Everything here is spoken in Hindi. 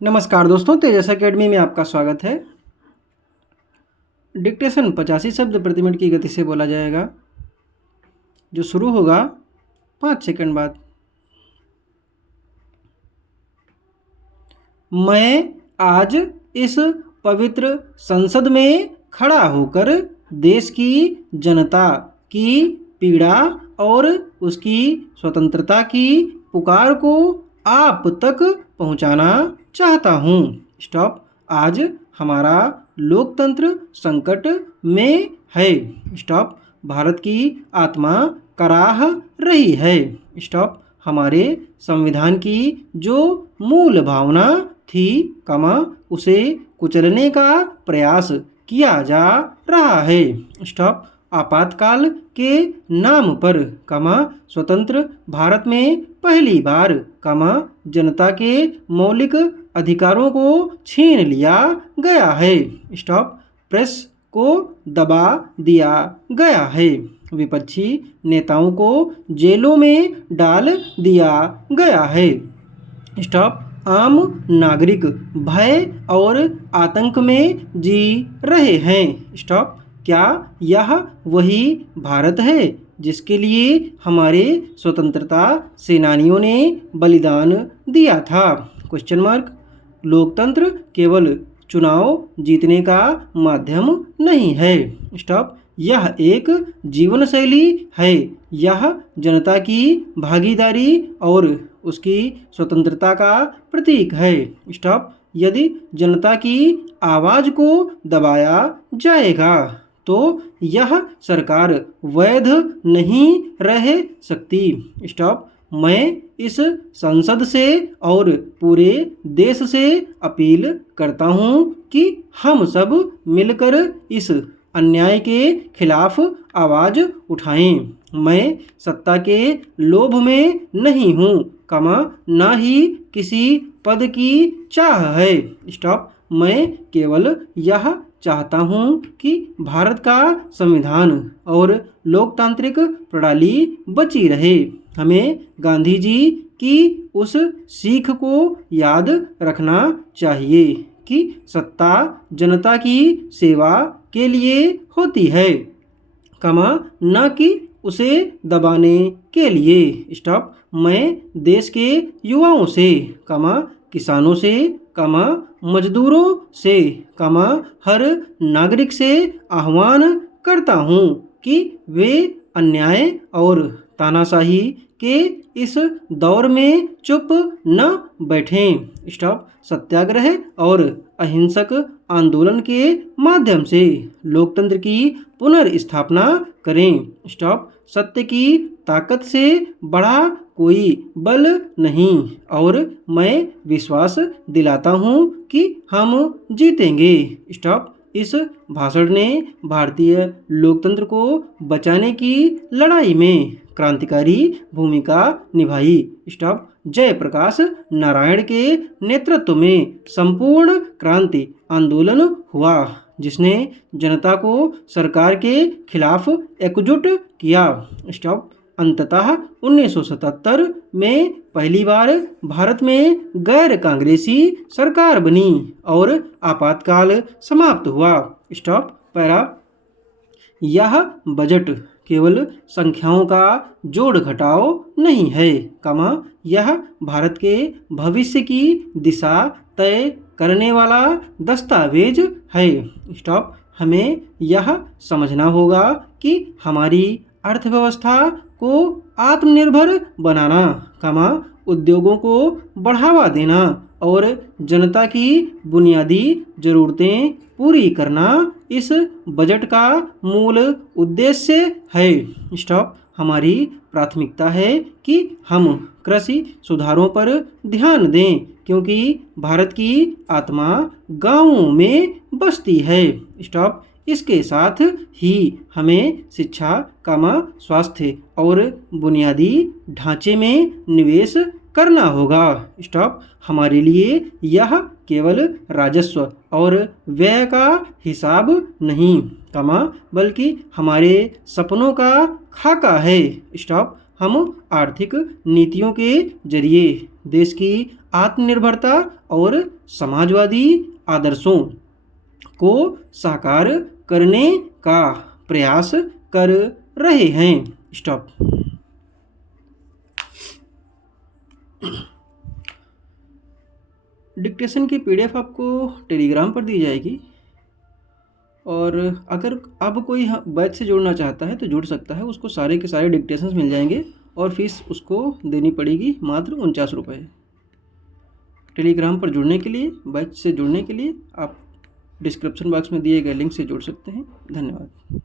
नमस्कार दोस्तों, तेजस एकेडमी में आपका स्वागत है। डिक्टेशन 85 शब्द प्रति मिनट की गति से बोला जाएगा, जो शुरू होगा 5 सेकंड बाद। मैं आज इस पवित्र संसद में खड़ा होकर देश की जनता की पीड़ा और उसकी स्वतंत्रता की पुकार को आप तक पहुंचाना चाहता हूं। स्टॉप। आज हमारा लोकतंत्र संकट में है। स्टॉप। भारत की आत्मा कराह रही है। स्टॉप। हमारे संविधान की जो मूल भावना थी, उसे कुचलने का प्रयास किया जा रहा है। स्टॉप। आपातकाल के नाम पर, स्वतंत्र भारत में पहली बार, जनता के मौलिक अधिकारों को छीन लिया गया है। स्टॉप। प्रेस को दबा दिया गया है। विपक्षी नेताओं को जेलों में डाल दिया गया है। स्टॉप। आम नागरिक भय और आतंक में जी रहे हैं। स्टॉप। क्या यह वही भारत है जिसके लिए हमारे स्वतंत्रता सेनानियों ने बलिदान दिया था? Question mark. लोकतंत्र केवल चुनाव जीतने का माध्यम नहीं है। स्टॉप। यह एक जीवन शैली है। यह जनता की भागीदारी और उसकी स्वतंत्रता का प्रतीक है। स्टॉप। यदि जनता की आवाज़ को दबाया जाएगा तो यह सरकार वैध नहीं रह सकती। स्टॉप। मैं इस संसद से और पूरे देश से अपील करता हूं कि हम सब मिलकर इस अन्याय के खिलाफ आवाज़ उठाएं। मैं सत्ता के लोभ में नहीं हूँ, ना ही किसी पद की चाह है। स्टॉप। मैं केवल यह चाहता हूँ कि भारत का संविधान और लोकतांत्रिक प्रणाली बची रहे। हमें गांधी जी की उस सीख को याद रखना चाहिए कि सत्ता जनता की सेवा के लिए होती है, न कि उसे दबाने के लिए। स्टॉप। मैं देश के युवाओं से, किसानों से, मजदूरों से, हर नागरिक से आह्वान करता हूँ कि वे अन्याय और तानाशाही के इस दौर में चुप न बैठें। स्टॉप। सत्याग्रह और अहिंसक आंदोलन के माध्यम से लोकतंत्र की पुनर्स्थापना करें। स्टॉप। सत्य की ताकत से बड़ा कोई बल नहीं और मैं विश्वास दिलाता हूँ कि हम जीतेंगे। स्टॉप। इस भाषण ने भारतीय लोकतंत्र को बचाने की लड़ाई में क्रांतिकारी भूमिका निभाई। स्टॉप। जयप्रकाश नारायण के नेतृत्व में संपूर्ण क्रांति आंदोलन हुआ, जिसने जनता को सरकार के खिलाफ एकजुट किया। स्टॉप। अंततः 1977 में पहली बार भारत में गैर कांग्रेसी सरकार बनी और आपातकाल समाप्त हुआ। स्टॉप। पैरा। यह बजट केवल संख्याओं का जोड़ घटाव नहीं है, यह भारत के भविष्य की दिशा तय करने वाला दस्तावेज है। स्टॉप। हमें यह समझना होगा कि हमारी अर्थव्यवस्था को आत्मनिर्भर बनाना, उद्योगों को बढ़ावा देना और जनता की बुनियादी ज़रूरतें पूरी करना इस बजट का मूल उद्देश्य है। स्टॉप। हमारी प्राथमिकता है कि हम कृषि सुधारों पर ध्यान दें, क्योंकि भारत की आत्मा गांवों में बसती है। स्टॉप। इसके साथ ही हमें शिक्षा, स्वास्थ्य और बुनियादी ढांचे में निवेश करना होगा। स्टॉप। हमारे लिए यह केवल राजस्व और व्यय का हिसाब नहीं, बल्कि हमारे सपनों का खाका है। स्टॉप। हम आर्थिक नीतियों के जरिए देश की आत्मनिर्भरता और समाजवादी आदर्शों को साकार करने का प्रयास कर रहे हैं। स्टॉप। डिक्टेशन की पीडीएफ आपको टेलीग्राम पर दी जाएगी, और अगर अब कोई बैच से जुड़ना चाहता है तो जुड़ सकता है, उसको सारे के सारे डिक्टेशंस मिल जाएंगे और फीस उसको देनी पड़ेगी मात्र 49 रुपये। टेलीग्राम पर जुड़ने के लिए, बैच से जुड़ने के लिए आप डिस्क्रिप्शन बॉक्स में दिए गए लिंक से जुड़ सकते हैं। धन्यवाद।